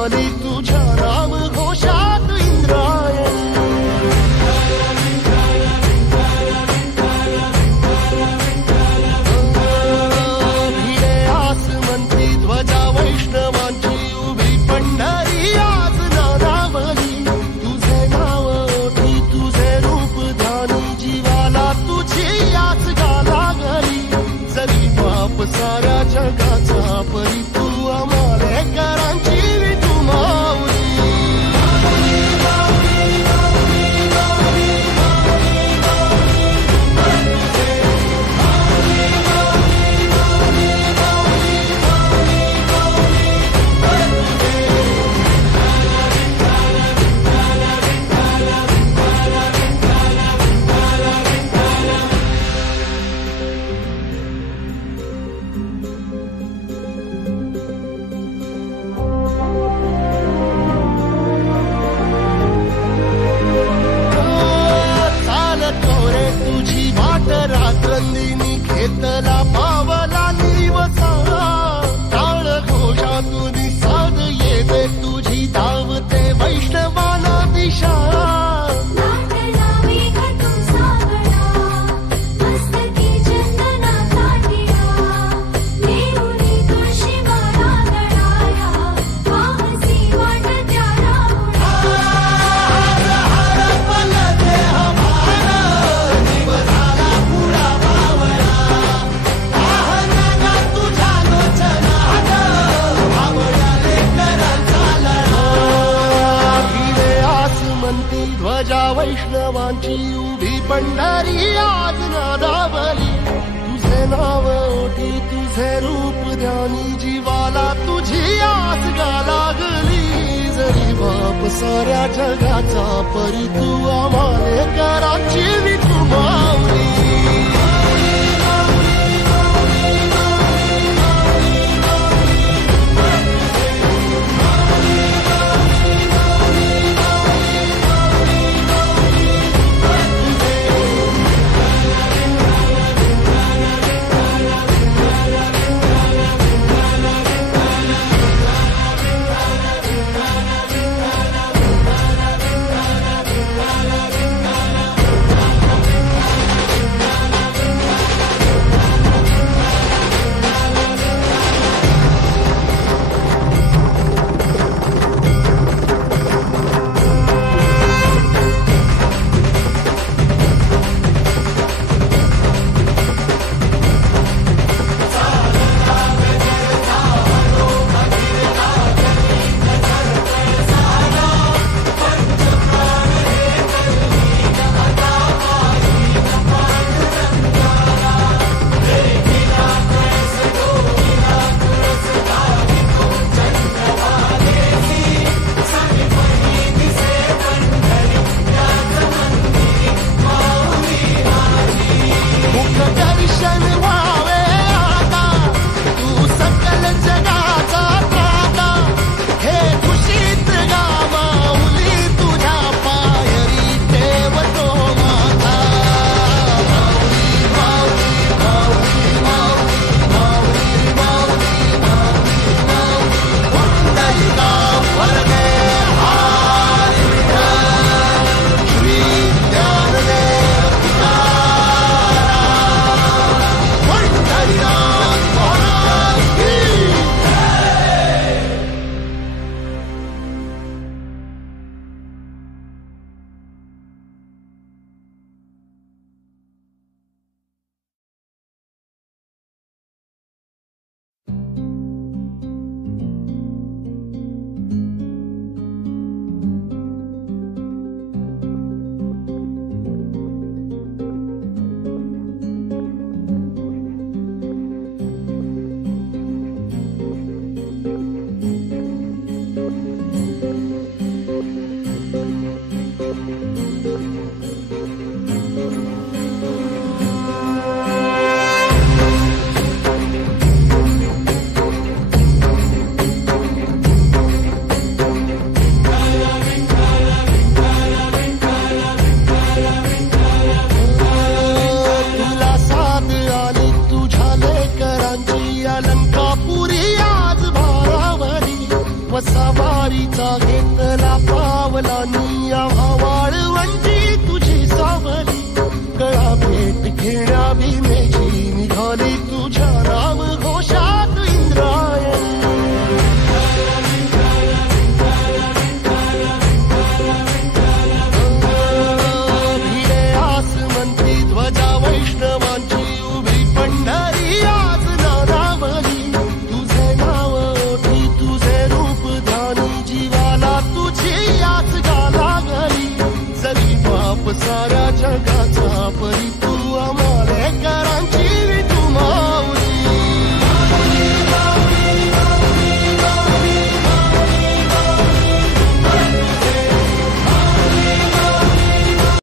झाली तुझ्या नाम घोषात इंद्रायणी. भिडे आसमंती ध्वजा वैष्णवांची उभी पंढरी आज नादावली. तुझे नाव ओठी तुझे रूप ध्यानी जीवाला तुझी याच गाला गली. जरी बाप साऱ्या जगाचा परी तू आमालेकरांची विठू माऊली. रात्रंदिनी घेतला पावला निवसा. टाळ घोषातून साध येते तुझी धावते वैष्णवाला दिशा. ध्वजा वैष्णवांची उभी पंढरी आज नादावली. तुझे नाव ओठी तुझे रूप ध्यानी जीवाला तुझी आस गा लागली. जरी बाप साऱ्या जगाचा परी तू आमालेकरांची विठू माऊली. वसावारीचा घेतला पावलांनी आव्हा वाळवंटी तुझी सावली. गळा भेट घेण्या